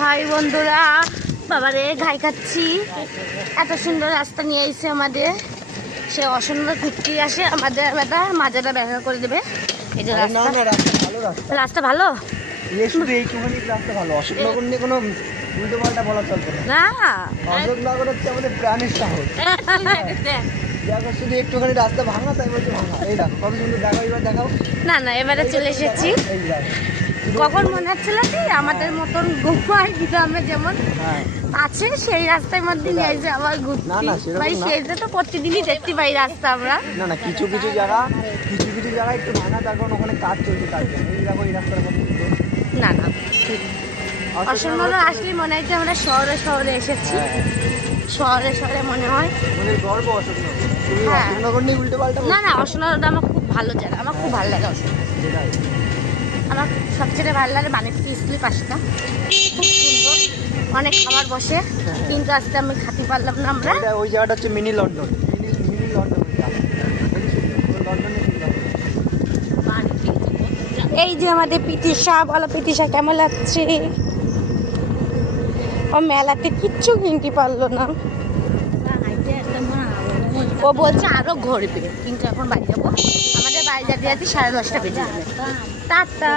High বন্ধুরা, বাবারে ঘাই খাচ্ছি। এত সুন্দর রাস্তা নিয়ে এসে আমাদের, সে অসুন্দর ঘুরতে আসে আমাদের বেটা মাজাটা ব্যবহার করে দেবে। এই যে রাস্তা, রাস্তা ভালো রাস্তা ভালো, অশোকনগর নিয়ে কোনো উল্টো পাল্টা বলা চলবে না। অশোকনগর হচ্ছে আমাদের প্রাণের সাহস। দেখো শুধু একটুখানি রাস্তা ভাঙা, তাই বলছে ভাঙা। এই দেখো কত সুন্দর, দেখাও এবার দেখাও। না না, এবারে চলে এসেছি। কখন মনে হচ্ছিল কি আমাদের মতন গোপাই গ্রামে যেমন আছে সেই রাস্তার মধ্যে নিয়ে এসে আবার ঘুরছি ভাই। সেইটা তো প্রতিদিনই দেখতে পাই রাস্তা আমরা। না না, কিছু কিছু জায়গা একটু ভাঙা, তার কারণ ওখানে কাজ চলছে, তার জন্য এই দেখো এই রাস্তার মধ্যে। না না, ঠিক অসম্ভব আসলে মনে হয় যে আমরা শহরে শহরে এসেছি। শহরে শহরে মনে হয় আমাদের গর্ব অশোকনগর। হ্যাঁ। অশোকনগর নিয়ে উল্টো পাল্টা না না, অসম্ভবটা আমার খুব ভালো জায়গা, আমার খুব ভালো লাগে অসম্ভব। আমার সবচেয়ে ভালো লাগে বাণিজ্য স্কুলের পাশটা, খুব সুন্দর, অনেক খাবার বসে, কিন্তু আজকে আমি খাতে পারলাম না আমরা। ওই জায়গাটা হচ্ছে মিনি লন্ডন, মিনি লন্ডন। এই যে আমাদের পিতিশা, বলো পিতিশা কেমন লাগছে? ও মেলাতে কিচ্ছু কিনতে পারলো না, ও বলছে আরো ঘুরবে, কিন্তু এখন বাড়ি যাবো। আমাদের বাড়ি যেতে যেতে 10:30 বেজে যাবে। টাটা।